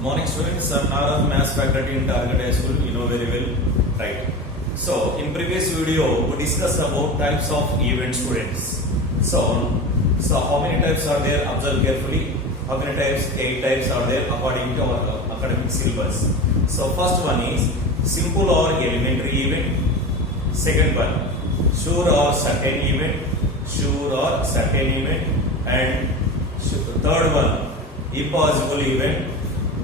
Morning students, I'm Narath Maths faculty in Target High School. You know very well, right? So, in previous video, we discussed about types of event students. So how many types are there? Observe carefully. How many types? 8 types are there according to our academic syllabus. So, first one is simple or elementary event. Second one, sure or certain event. Sure or certain event. And third one, impossible event.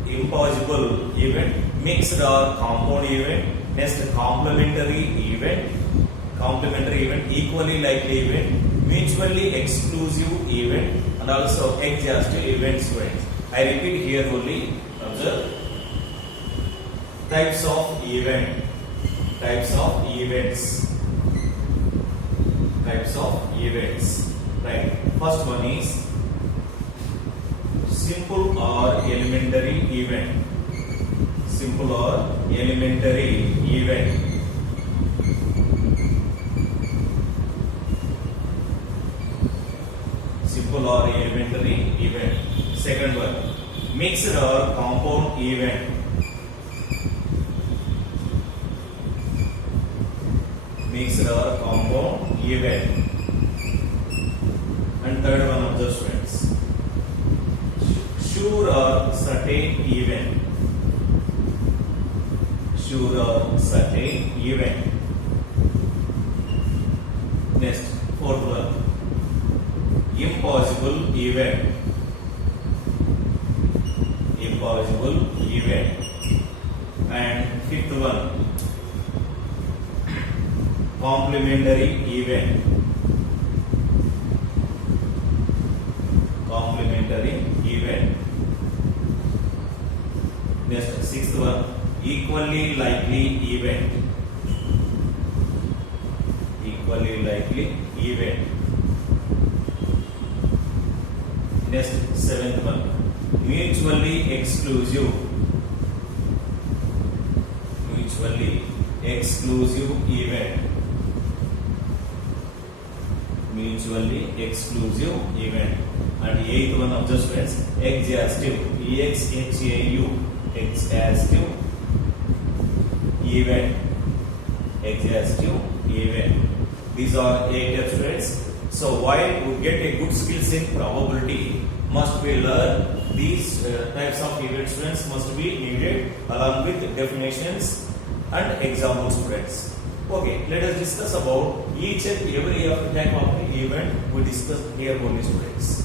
Impossible event, mixed or compound event, next complementary event, equally likely event, mutually exclusive event, and also exhaustive event students. I repeat here only, observe. Types of event, types of events, right? First one is simple or elementary event. Simple or elementary event. Simple or elementary event. Second one, mixed or compound event. Mixed or compound event. And third one, observe students. Sure or certain event. Sure or certain event. Next, fourth one, impossible event. Impossible event. And fifth one, complementary event. Complementary event. Next, sixth one, equally likely event. Equally likely event. Next, seventh one, mutually exclusive. Mutually exclusive event. Mutually exclusive event. And eighth one, observe students, exhaustive. EXHAU. Exhaustive event. Exhaustive event. These are 8 types students. So while we get a good skills in probability, must be learn these types of event students must be needed along with definitions and example students. Okay, let us discuss about each and every type of event we discuss here only students.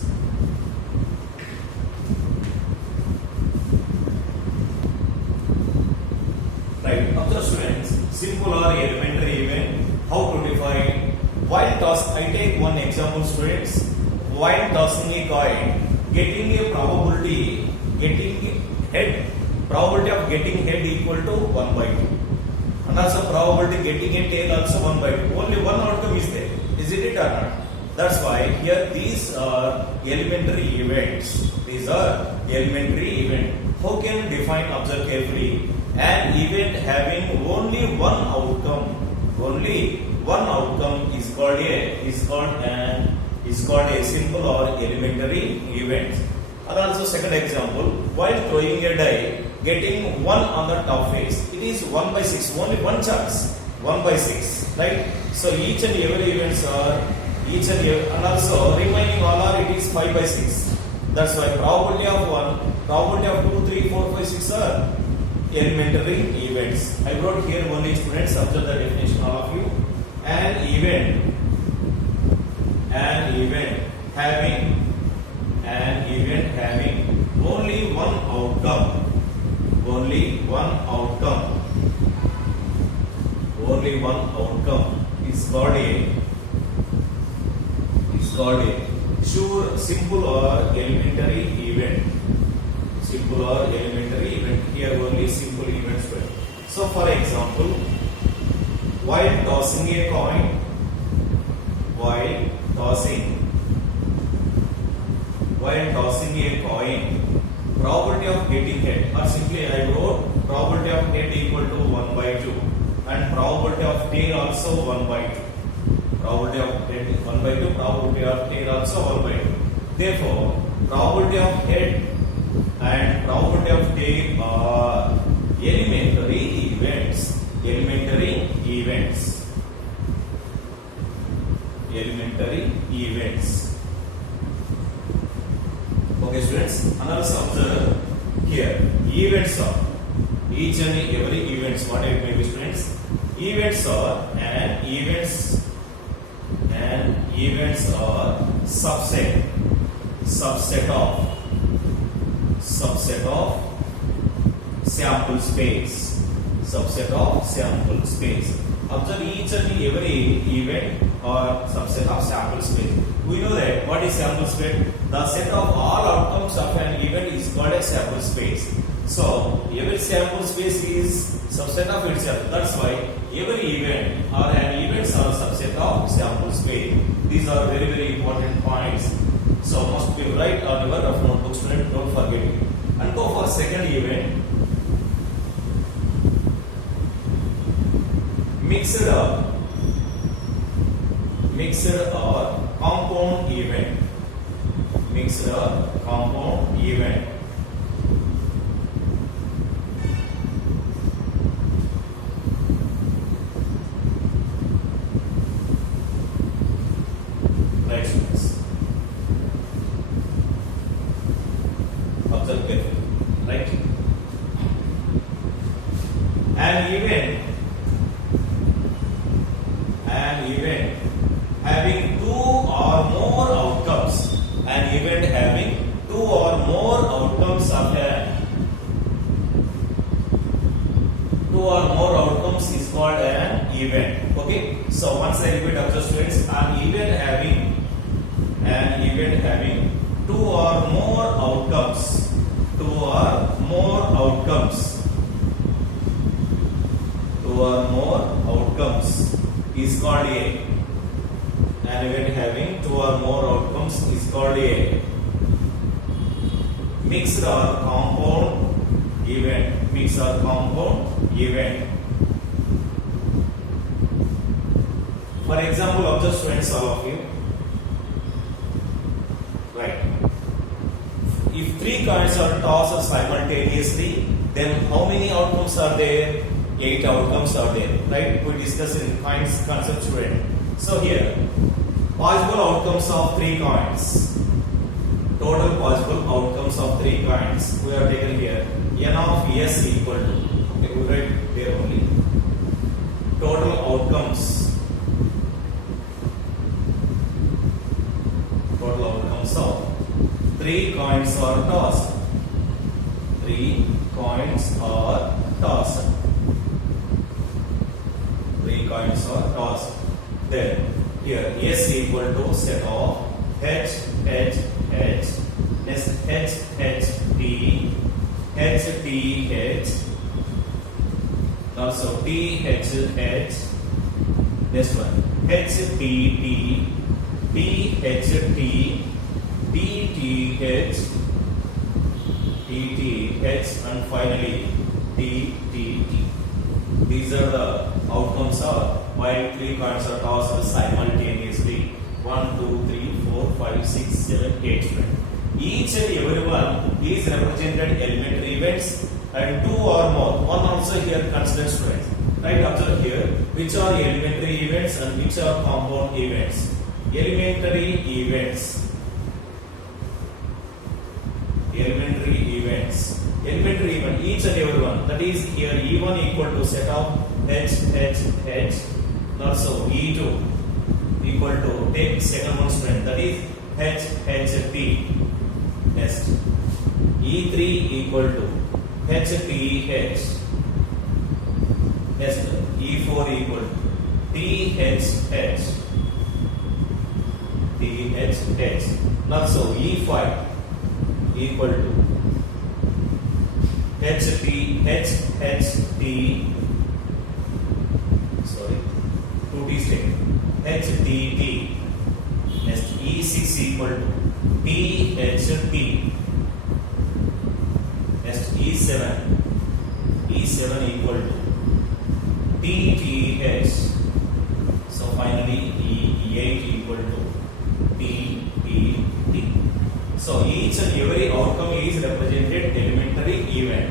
Right, observe students, simple or elementary event, how to define. While toss, I take one example students. While tossing a coin, getting a probability, probability of getting head equal to 1 by 2. And also probability getting a tail also 1 by 2. Only one outcome is there. Is it or not? That's why here these are elementary events. These are elementary events. How can we define? Observe carefully. An event having only one outcome, is called a simple or elementary event. And also second example, while throwing a die, getting 1 on the top face, it is 1 by 6, only one chance, 1 by 6, right? So each and every events are and also remaining all are, it is 5 by 6. That's why probability of 1, probability of 2, 3, 4, 5, 6 are elementary events. I wrote here only students, observe the definition all of you. An event having only one outcome is called a sure, simple or elementary event. Simple or elementary event. Here only simple events were. So for example, while tossing a coin, probability of getting head, or simply I wrote probability of head equal to 1 by 2 and probability of tail also 1 by 2. Probability of head 1 by 2, probability of tail also 1 by 2. Therefore, probability of head and probability of there are elementary events. Elementary events. Elementary events. Okay, students. Another observe here. Events are each and every events. What it may be, students? Events are events are subset of sample space. Subset of sample space. Observe each and every event or subset of sample space. We know that what is sample space? The set of all outcomes of an event is called a sample space. So every sample space is subset of itself. That's why every event or an events are subset of sample space. These are very, very important points. So must be write on your rough notebook, student. Don't forget it. And go for second event. Mixed or compound event. Mixed or compound event. Right, students. Observe carefully. Right. An event having two or more outcomes. An event having two or more outcomes is called an event. Okay. So once I repeat, observe students, an event having two or more outcomes. Is called a. An event having two or more outcomes is called a mixed or compound event. For example, observe students, all of you. Right. If 3 coins are tossed simultaneously, then how many outcomes are there? 8 outcomes are there. Right? We discuss in coins concept, student. So here, possible outcomes of 3 coins. Total possible outcomes of 3 coins. We have taken here n of s equal to. Okay, we write there only. Total outcomes. Total outcomes of 3 coins are tossed. 3 coins are tossed. 3 coins are tossed. Then here s equal to set of h, next h, t, also t, next one h, t, and finally t. These are the outcomes of while 3 coins are tossed simultaneously. 1, 2, 3, 4, 5, 6, 7, 8. Each and every one is represented elementary events and 2 or more. One also here considered, students. Right, observe here which are elementary events and which are compound events. Elementary events. Elementary event, each and every one. That is here E1 equal to set of h. Also E2 equal to, take second one, student. That is h, t. Next E3 equal to h, t, h. Next E4 equal to t, h. Also E5 equal to h, t. Sorry, 2 t stay. h, t. Next E6 equal to t, h, t. Next E7 equal to t, h. So finally E8 equal to t. So each and every outcome is represented elementary event.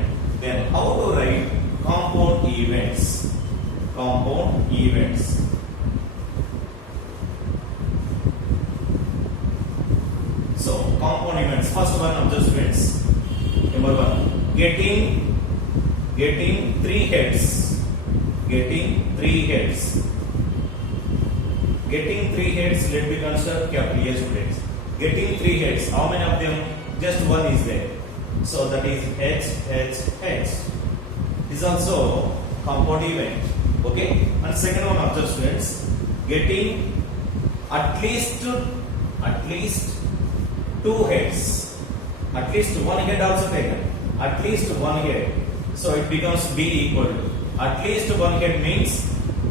compound events. So compound events. First one, observe students. Number one, getting three heads. Getting three heads. Getting three heads. Let me consider capital A, students. Getting three heads. How many of them? Just one is there. So that is H. Is also compound event. Okay. And second one, observe students. Getting at least two heads. At least one head also taken. At least one head. So it becomes B equal to. At least one head means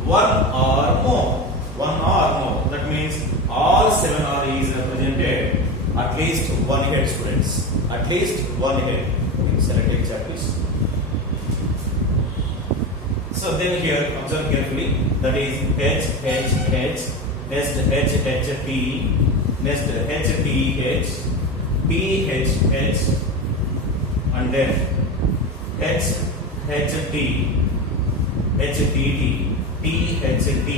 one or more. One or more. That means all 7 R is represented at least one head, students. At least one head. Select a checklist. So then here observe carefully. That is H, next T, next HTH, PHH, and then HT, HTT, THT,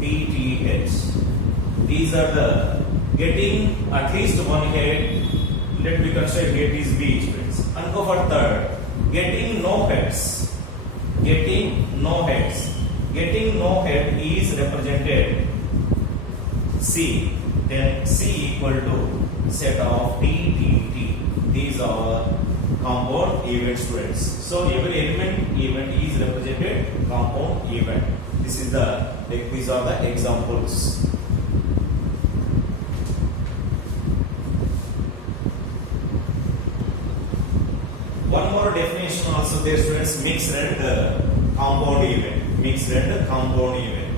PTH. These are the getting at least one head. Let me consider get is B, students. And go for third. Getting no heads. Getting no heads. Getting no head is represented C. Then C equal to set of TTT. These are compound event, students. So every event is represented compound event. These are the examples. One more definition also there, students. Mixed and compound event. Mixed and compound event.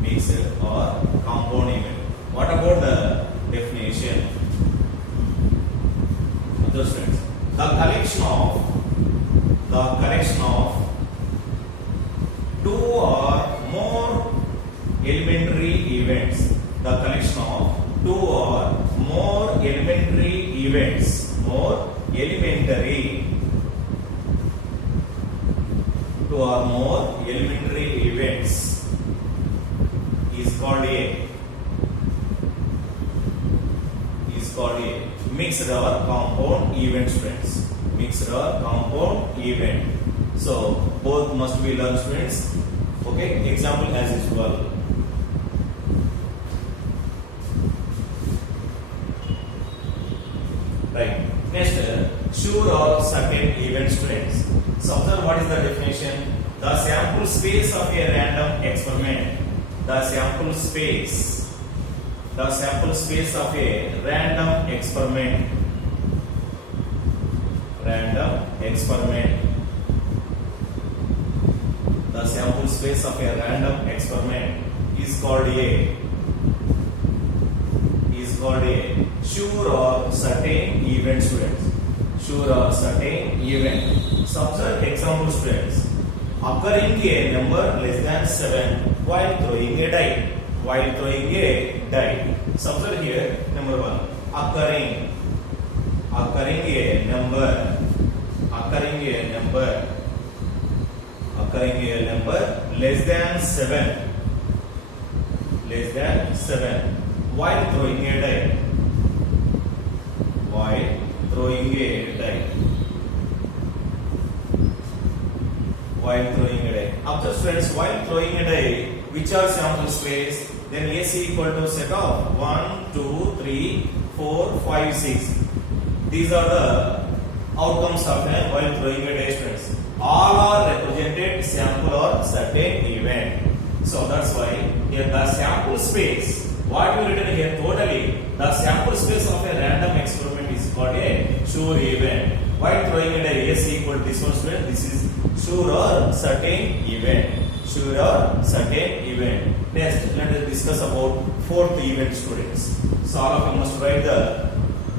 Mixed or compound event. What about the definition? Other students. The collection of two or more elementary events. The collection of two or more elementary events. Two or more elementary events is called a mixed or compound event, students. Mixed or compound event. So both must be learned, students. Okay. Example as usual. Right. Next, sure or certain event, students. So observe what is the definition. The sample space of a random experiment. The sample space of a random experiment. The sample space of a random experiment is called a sure or certain event, students. Sure or certain event. So observe example, students. Occurring a number less than 7 while throwing a die. So observe here, number 1. Occurring a number less than 7 while throwing a die. Observe, students, while throwing a die, which are sample space? Then AC equal to set of 1, 2, 3, 4, 5, 6. These are the outcomes of while throwing a die, students. All are represented sample or certain event. So that's why here the sample space. What we written here totally, the sample space of a random experiment is called a sure event. While throwing a die, AC equal to this one, student. This is sure or certain event. Next, let us discuss about fourth event, students. So all of you must write the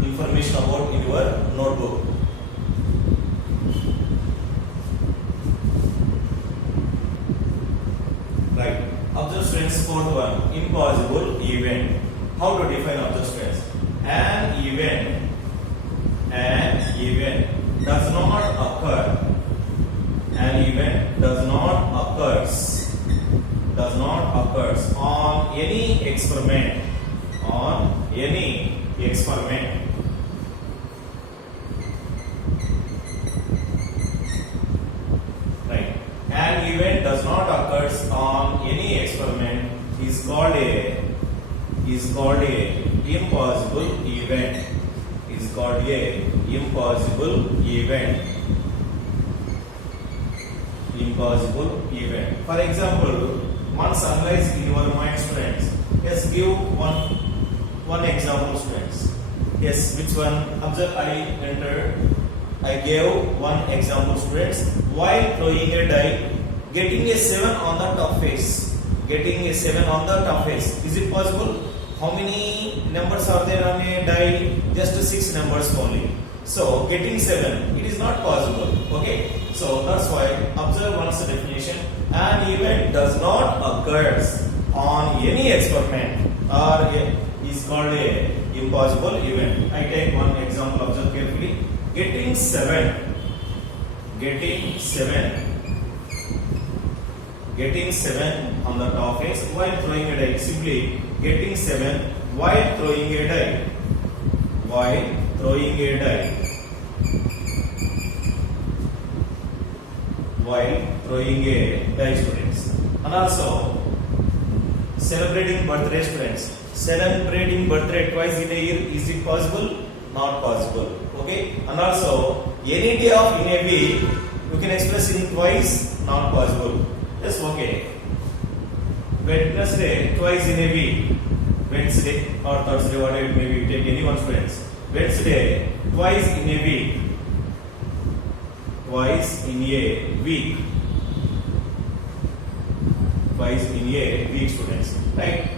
information about in your notebook. Right. Observe, students, fourth one, impossible event. How to define observe, students? An event does not occur. An event does not experiment, on any experiment. Right. An event does not occurs on any experiment is called a impossible event. Is called a impossible event. Impossible event. For example, once analyze in your mind, students. Yes, give one example, students. Yes, which one? Observe, I gave one example, students. While throwing a die, getting a 7 on the top face. Getting a 7 on the top face. Is it possible? How many numbers are there on a die? Just 6 numbers only. So getting 7, it is not possible. Okay. So that's why observe once the definition. An event does not occur on any experiment or is called a impossible event. I take one example. Observe carefully. Getting 7. Getting 7 on the top face while throwing a die. Simply getting 7 while throwing a die. While throwing a die. While throwing a die, students. And also celebrating birthday, students. Celebrating birthday twice in a year, is it possible? Not possible. Okay. And also any day of in a week you can express in twice, not possible. Yes, okay. Wednesday twice in a week. Wednesday or Thursday, whatever it may be, take any one, students. Wednesday twice in a week. Twice in a week. Twice in a week, students. Right?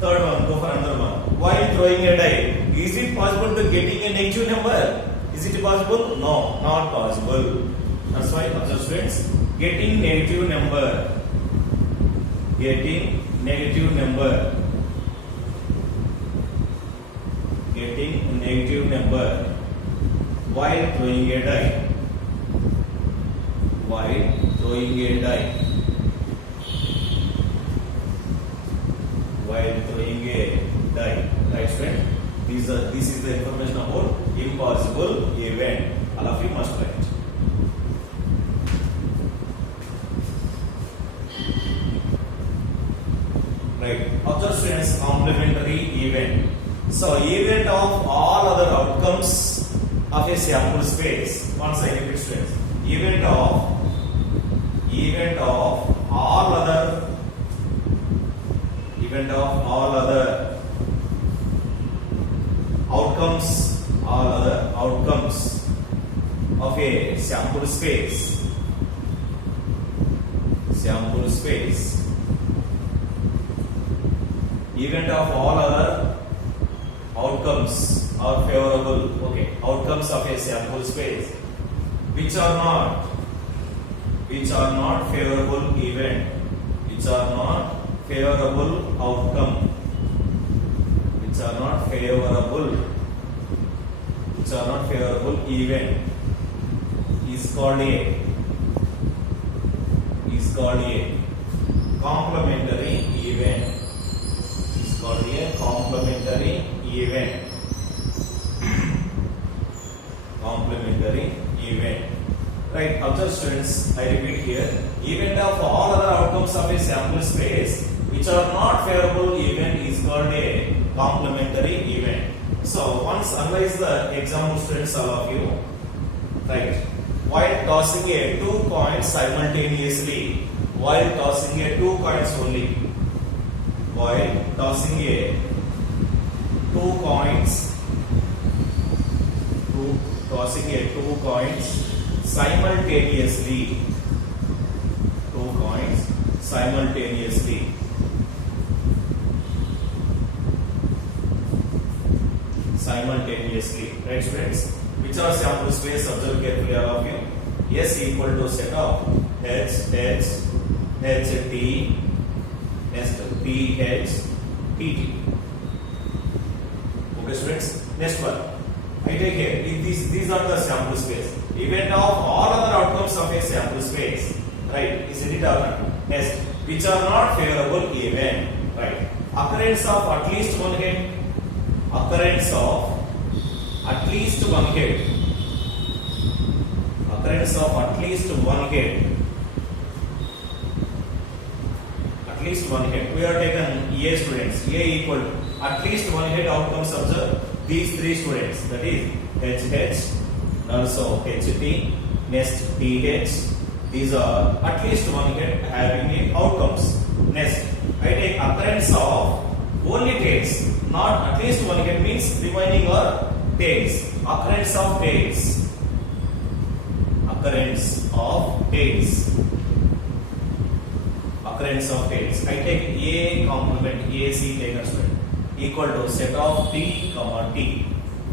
Third one, go for another one. While throwing a die, is it possible to getting a negative number? Is it possible? No, not possible. That's why, observe, students. Getting negative number. Getting negative number. Getting negative number while throwing a die. While throwing a die. While throwing a die. Right, friend? This is the information about impossible event. All of you must write. Right. Observe, students, complementary event. So, event of all other outcomes of a sample space. Once I repeat, students. Event of all other outcomes of a sample space. Event of all other outcomes are favorable. Okay, outcomes of a sample space which are not favorable event, which are not favorable outcome, which are not favorable event is called a complementary event. Is called a complementary event. Complementary event. Right, observe, students, I repeat here. Event of all other outcomes of a sample space which are not favorable event is called a complementary event. So, once analyze the example, students, all of you. Right. While tossing a 2 coins simultaneously, while tossing a 2 coins only, while tossing a 2 coins, tossing a 2 coins simultaneously, 2 coins simultaneously. Right, students? Which are sample space? Observe carefully, all of you. S equal to set of H, T, next T, H, T, T. Okay, students? Next one. I take here. These are the sample space. Event of all other outcomes of a sample space. Right? Is it or not? Next. Which are not favorable event. Right? occurrence of at least one head, occurrence of at least one head, occurrence of at least one head, at least one head. We are taken A students, A equal to at least one head outcomes observe these three students, that is HH, also HT, next TH. These are at least one head having a outcomes. Next, I take occurrence of only tails, not at least one head means remaining or tails. Occurrence of tails, occurrence of tails, occurrence of tails. I take A complement AC taken student equal to set of T comma T,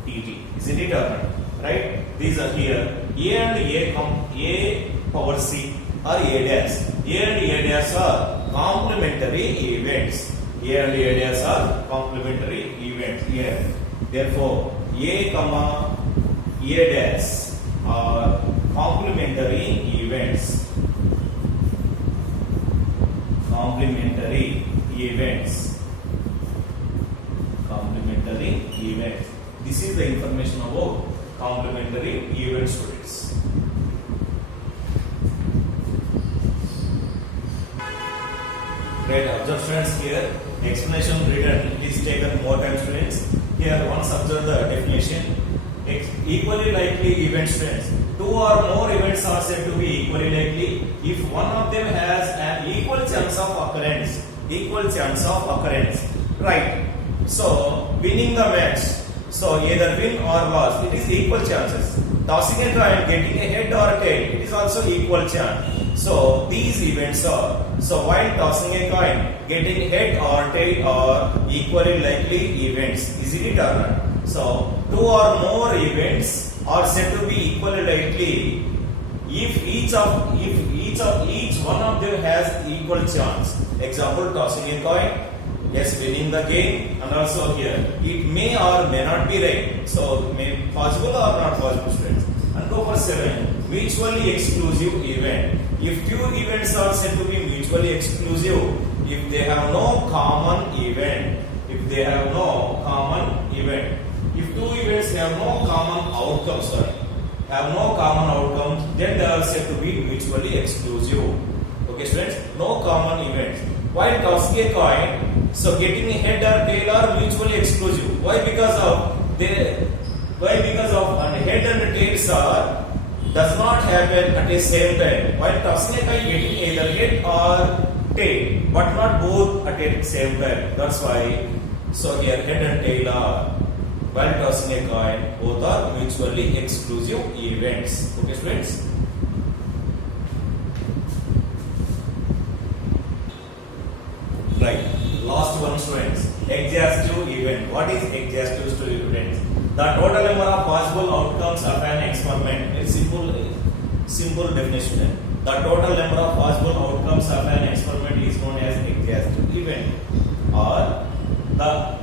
TT. Is it determined? Right? These are here. A and A power C or A dash. A and A dash are complementary events. A and A dash are complementary events here. Therefore, A comma A dash are complementary events. Complementary events. Complementary events. This is the information about complementary event students. Great, observe students here. Explanation written. It is taken more time students. Here once observe the definition. Equally likely event students. Two or more events are said to be equally likely if one of them has an equal chance of occurrence. Equal chance of occurrence. Right. So winning the match. So either win or loss. It is equal chances. Tossing a coin, getting a head or a tail. It is also equal chance. So these events are. So while tossing a coin, getting head or tail are equally likely events. Is it or not? So two or more events are said to be equally likely if each one of them has equal chance. Example, tossing a coin, yes, winning the game, and also here it may or may not be right. So may possible or not possible students. And go for 7, mutually exclusive event. If two events are said to be mutually exclusive, if they have no common event, if they have no common event, if two events have no common outcomes, then they are said to be mutually exclusive. Okay, students, no common events. While tossing a coin, so getting a head or tail are mutually exclusive. Why? Because and head and tails are does not happen at the same time. While tossing a coin, getting either head or tail, but not both at the same time. That's why. So here head and tail are. While tossing a coin, both are mutually exclusive events. Okay, students. Right. Last one, students. Exhaustive event. What is exhaustive students? The total number of possible outcomes of an experiment. It's simple definition. The total number of possible outcomes of an experiment is known as exhaustive event. Or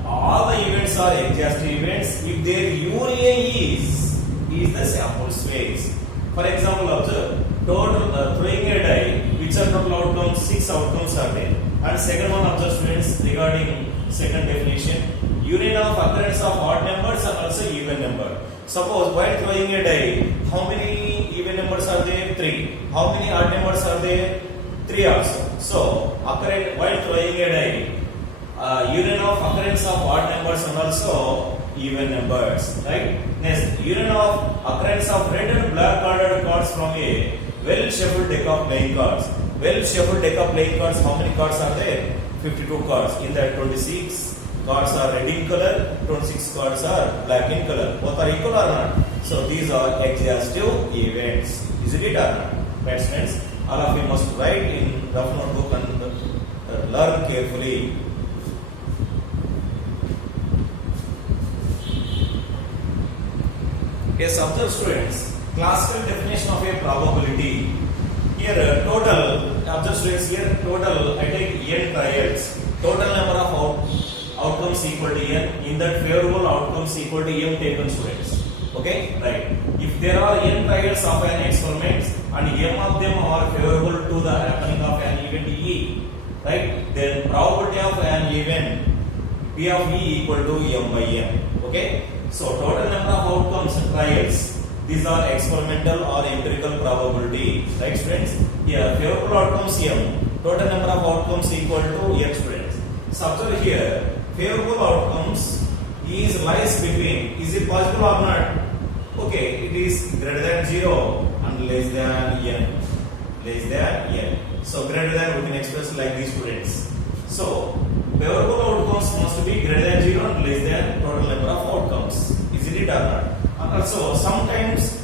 all the events are exhaustive events if their union is the sample space. For example, observe total throwing a die, which are total outcomes, 6 outcomes are there. And second one, observe students regarding second definition, union of occurrence of odd numbers and also even number. Suppose while throwing a die, how many even numbers are there? 3. How many odd numbers are there? 3 also. So while throwing a die, union of occurrence of odd numbers and also even numbers, right? Next, union of occurrence of red and black colored cards from a well shuffled deck of playing cards. Well shuffled deck of playing cards, how many cards are there? 52 cards. In that 26 cards are red in color, 26 cards are black in color. Both are equal or not? So these are exhaustive events. Is it or not? Right, friends? All of you must write in rough notebook and learn carefully. Yes, observe students, classical definition of a probability. Here total, observe students, here total, I take n trials. Total number of outcomes equal to n. In that favorable outcomes equal to m taken students. Okay, right. If there are n trials of an experiment and m of them are favorable to the happening of an event E, right? Then probability of an event P of E equal to M by N. Okay? So total number of outcomes trials. These are experimental or empirical probability, right students? Here favorable outcomes M. Total number of outcomes equal to N students. So observe here, favorable outcomes is lies between. Is it possible or not? Okay, it is greater than 0 and less than N. Less than N. So greater than we can express like these students. So favorable outcomes must be greater than 0 and less than total number of outcomes. Is it or not? And also sometimes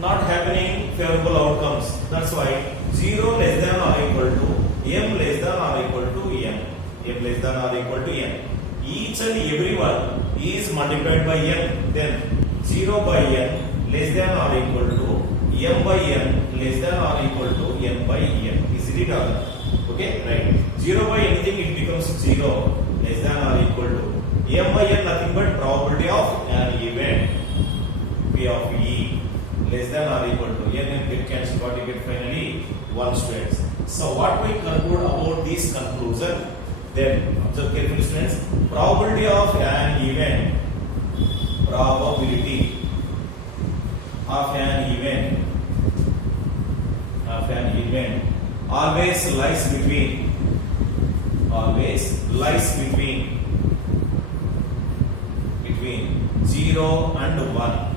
not happening favorable outcomes. That's why 0 less than or equal to M less than or equal to N. M less than or equal to N. Each and every one is multiplied by N. Then 0 by N less than or equal to M by N less than or equal to N by N. Is it or not? Okay, right. 0 by anything it becomes 0 less than or equal to M by N nothing but probability of an event P of E less than or equal to N and get cancelled. What you get finally 1 students. So what we conclude about this conclusion? Then observe carefully students. Probability of an event of an event always lies between 0 and 1.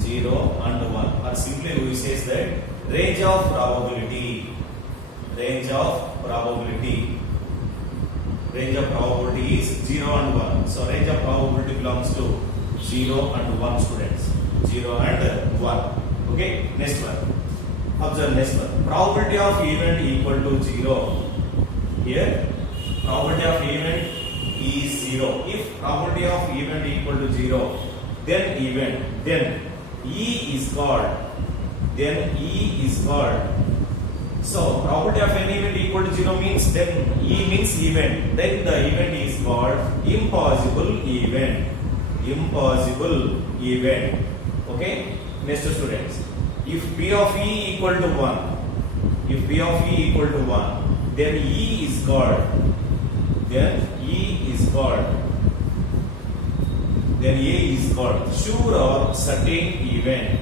0 and 1. Or simply we says that range of probability is 0 and 1. So range of probability belongs to 0 and 1 students. 0 and 1. Okay, next one. Observe next one. Probability of event equal to 0. Here, probability of event is 0. If probability of event equal to 0, then E is called. So probability of an event equal to 0 means then E means event. Then the event is called impossible event. Okay. Next students. If P of E equal to 1, then E is called. Then A is called sure or certain event.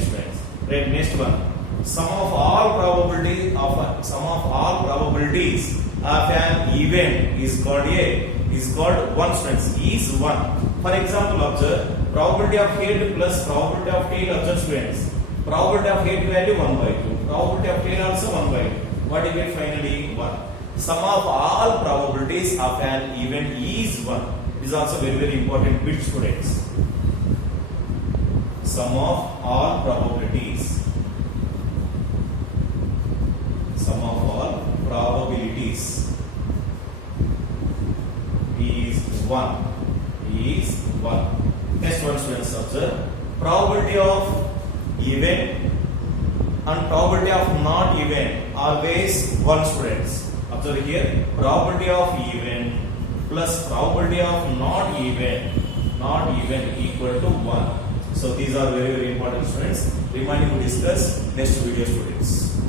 Students. Right, next one. Sum of all probabilities of an event is called 1 students. Is 1. For example, observe probability of head plus probability of tail. Observe students. Probability of head value 1 by 2. Probability of tail also 1 by 2. What you get finally? 1. Sum of all probabilities of an event is 1. It is also very important bit students. Sum of all probabilities is 1. Next one students, observe probability of event and probability of not event always 1 students. Observe here, probability of event plus probability of not event equal to 1. So these are very important students. Remaining we discuss next video students.